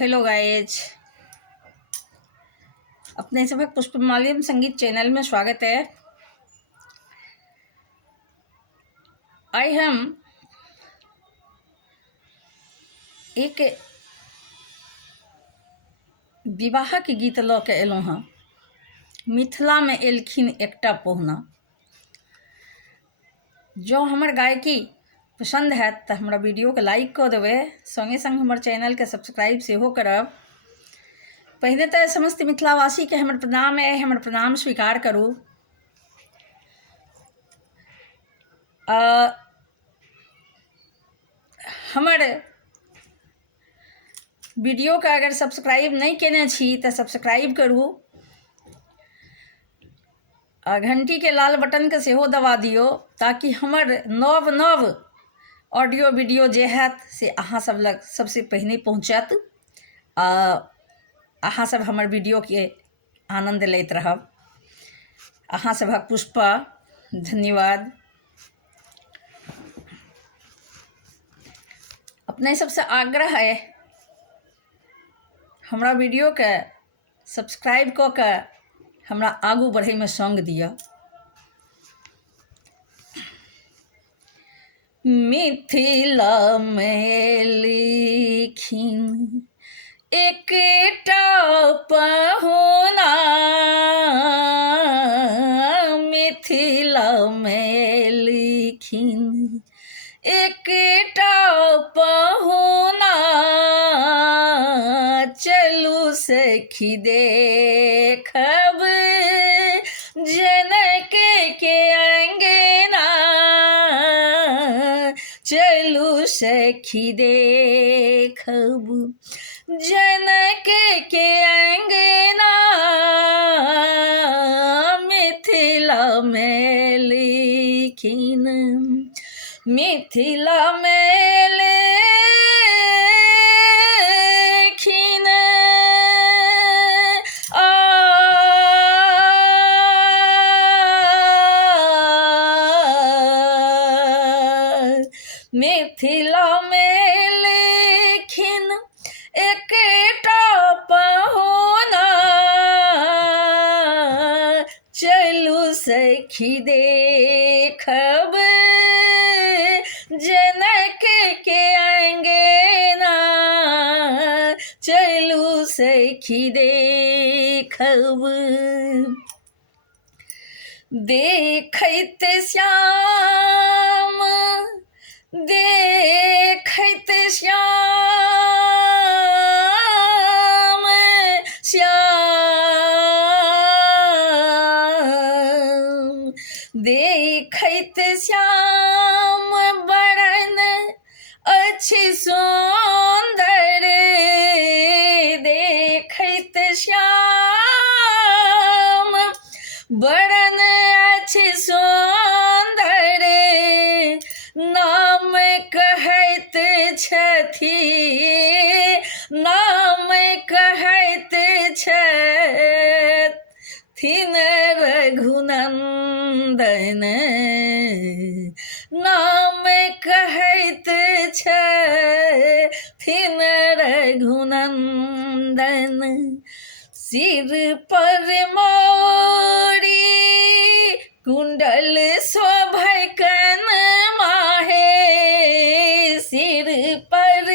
Hello guys, अपने सभी पुष्पमालियम संगीत चैनल में स्वागत है। आई हम एक विवाह के गीत लऽ के एलहुँ हँ। मिथिला में एलखिन एकटा पहुना। जो हमर गायकी पसंद है तो हमारा वीडियो के लाइक कऽ देबै, संगे संग हमर चैनल के सब्सक्राइब सेहो करब। पहले तो समस्त मिथिलावासी के हमर प्रणाम है, हमर प्रणाम स्वीकार करू। हमर वीडियो का अगर सब्सक्राइब नहीं केने छी तो सब्सक्राइब करू आ घंटी के लाल बटन के सेहो दबा दियो, ताकि हमर नव नव ऑडियो वीडियो जे हैत से अहाँ सब लग सबसे पहले पहुँचत। अहाँ सब हमर वीडियो के आनंद लैत रहब। अहाँ सभक पुष्पा धन्यवाद। अपने सबसे आग्रह है हमरा वीडियो के सब्सक्राइब कऽ के हमरा आगू बढ़े में संग दिया। मिथिला में लिखिन एकटा पहुना, मिथिला में लिखिन एकटा पहुना, चलू सखी देखब जनक के अंगना, चलू सखी देखब जनक के अंगना, मिथिला में लिखिन मिथिला में लिखिन मिथिला में लिखिन एकटा पहुना, चलू सखी देखब जनक के अंगना, चलू सखी देखब। देखैत श्याम देखैत श्याम श्याम, देखैत श्याम बरन अच्छी सुंदर, देखैत श्याम बरन अच्छी सुंदर, नाम कहैत छथि नाम कहैत छथिन रघुनंदन, नाम कहैत छथिन रघुनंदन, सिर पर मोरी कुंडल शोभैकन माहे, सिर पर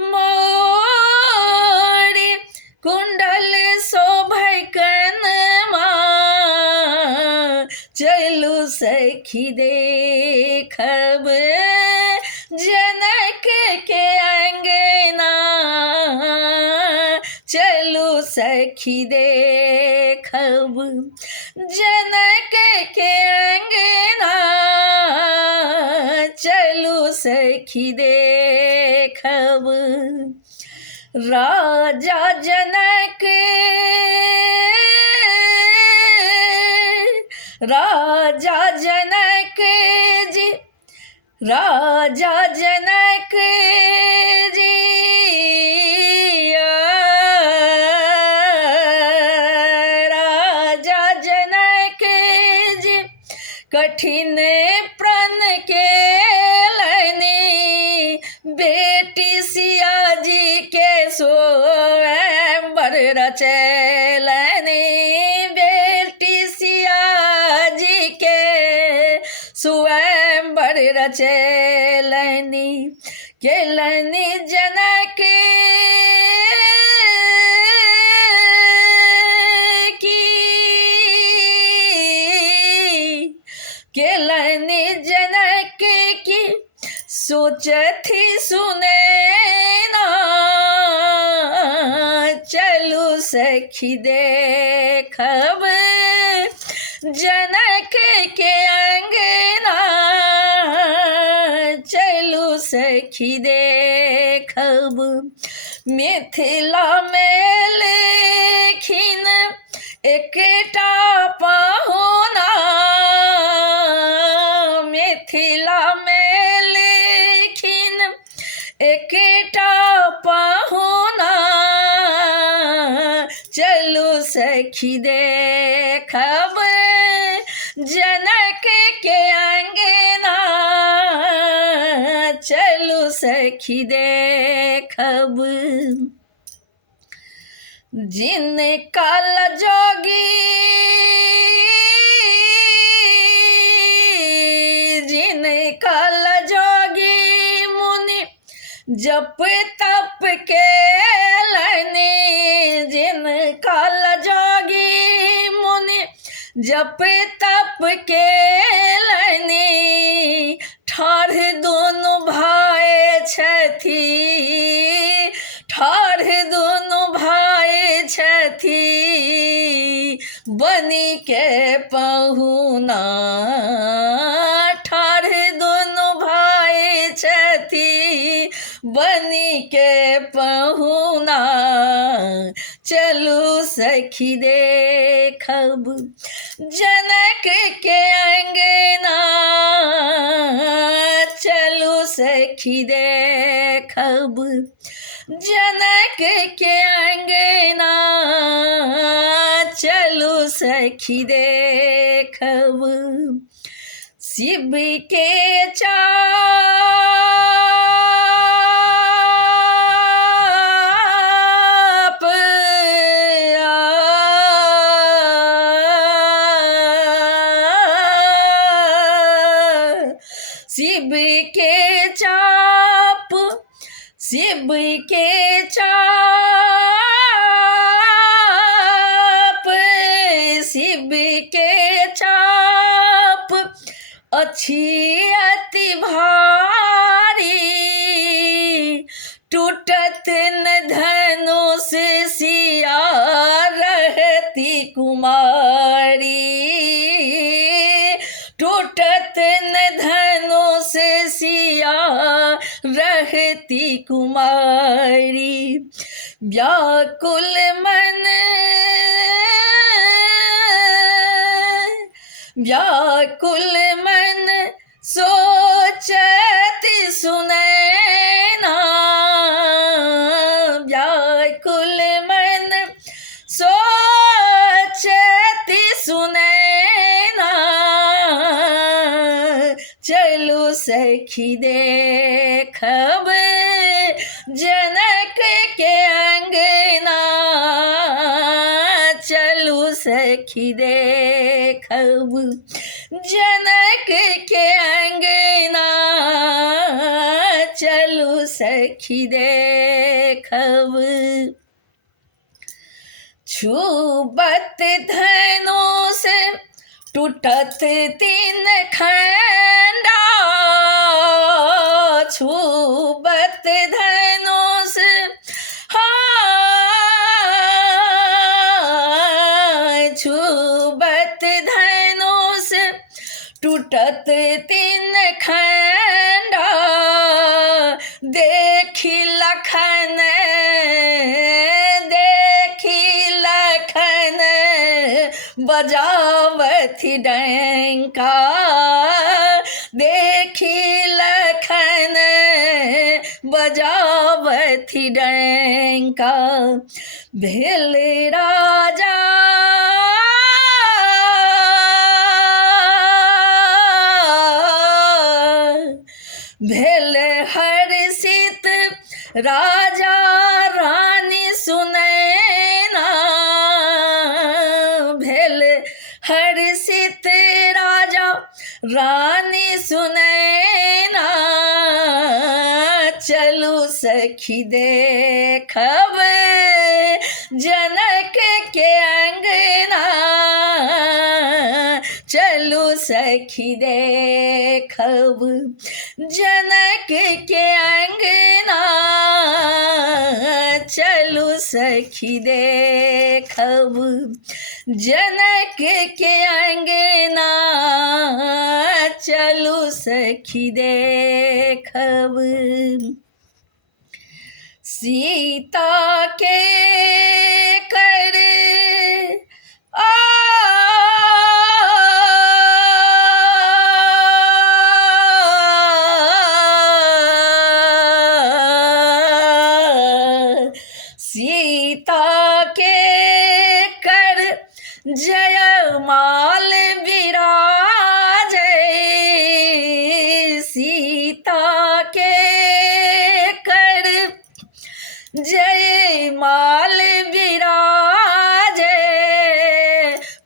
मोरी कुंडल शोभैकन माँ, चलू सखी देखब जनक के अंगना, चलू सखी देखब जनक के अंगना, चलू सखी देखब। राजा जनक राजा जनक जी राजा जनक जी राजा जनक जी कठिन प्रण के लनी, बेटी सिया जी के सो रचैलनि बेटी सिया जी के स्वयंवर रचैलनि केलनि जनक केलनि जनक की सोचथी सुने ना चलू सखी देखब जनक के अंगना चलू सखी देखब मिथिला में लेखिन एकटा पाहुना मिथिला में लेखिन एकटा पाहुना चलू सखी देखब जनक के अंगना चलू सखी देखब जिन काल जोगी जिन काल जोगी मुनि जप तप के लने जिन काल जोगी मुनि जप तप के लने ठाढ़ दोनों भाई छथी ठाढ़ दोनों भाई छथी बनी के पहुना ठाढ़ दोनों भाई छथी बनी के पहुना चलू सखी देखब जनक के अंगना चलू सखी देखब जनक के अंगना चलू सखी देखब शिव के चाप शिव के चाप शिव के चाप शिव के चाप अच्छी अति भारी टूटत न धनुष सिया रहती कुमारी टूटत न धनुष सिया रहती कुमारी व्याकुल मन व्याकुल मन सोचत सुनैना व्याकुल मन सोचत सुनैना चलू सखी देखब जनक के अंगना चलू सखी देखब जनक के अंगना चलू सखी देखब छूबत धनुष टूटत तीन खंडा छूबत धनुष छूबत धनुष टूटत तीन खंडा देखी लखन बजावथी डंका देखी लखन बजावथी डंका भेल राजा भेल हर्षित राजा रानी सुनैना रानी सुनैना चलू सखी देखब जनक के अंगना चलू सखी देखब जनक के अंगना चलू सखी देखब जनक के अंगना चलू सखी देखब सीता के कर सीता के कर जयमाल विराजे सीता के कर जयमाल विराजे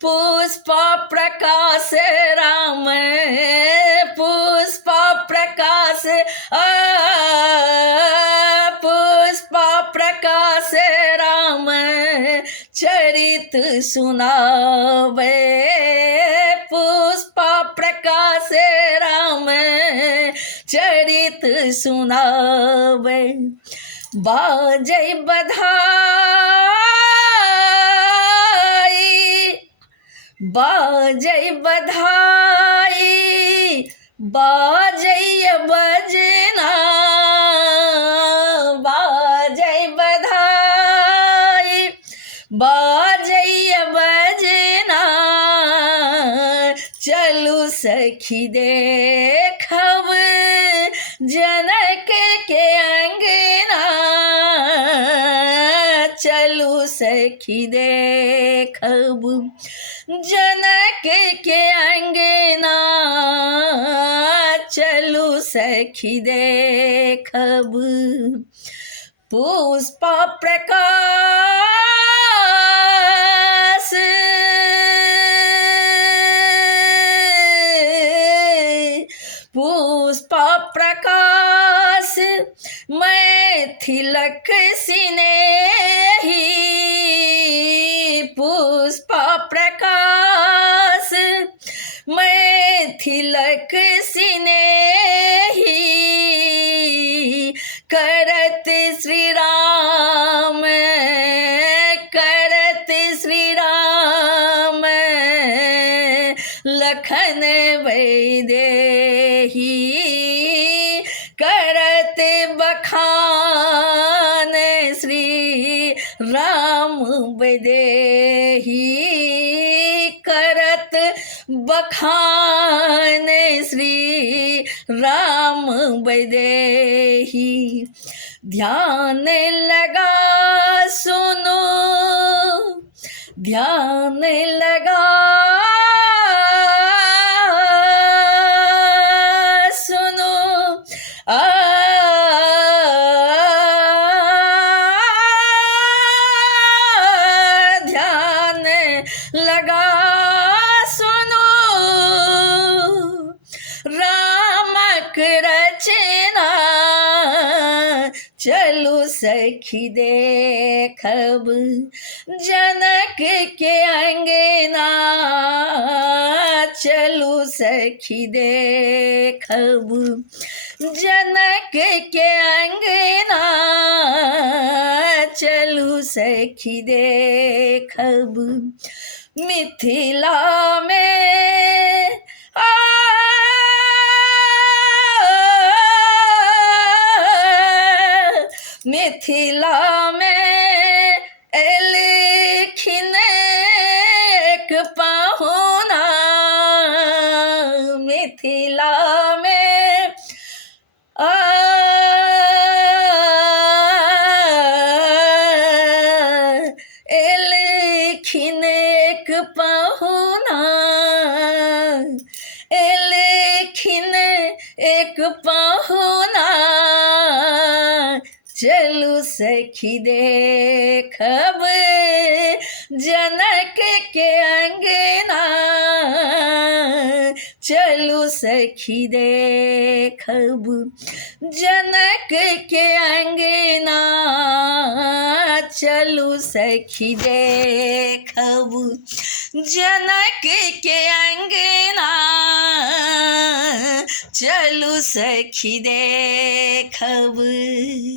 पुष्प प्रकाश राम पुष्प प्रकाश पुष्प प्रकाश राम चरित सुनावे पुष्प प्रकाश राम चरित सुनावे बाजै बधाई बाजै बधाई बाजै बजना बाजै बधाई बाजै बजना चलू सखी देखब जनक के अंगना चलू सखी देखब जनक के अंगना चलू सखी देखब पुष्प प्रकाश पुष्प प्रकाश मैथिलक सिनेही पुष्प प्रकाश मैथिलक सिनेही करत श्री राम लखन वैदेही करत बखान श्री राम वैदेही करत बखान श्री राम वैदेही ध्यान लगा सुनो ध्यान लगा सुनो ध्यान लगा सुनो रामक रचना चलू सखी देखब जनक के अंगना चलू सखी देखब जनक के अंगना चलू सखी देखब मिथिला में मिथिला में एलखिन एक पाहुना मिथिला में एलखिन एक पाहुना एलखिन एक पाहुना चलू सखी देखब जनक के अंगना चलू सखी देखब जनक के अंगना, चलू सखी देखब जनक के अंगना, चलू सखी देखब।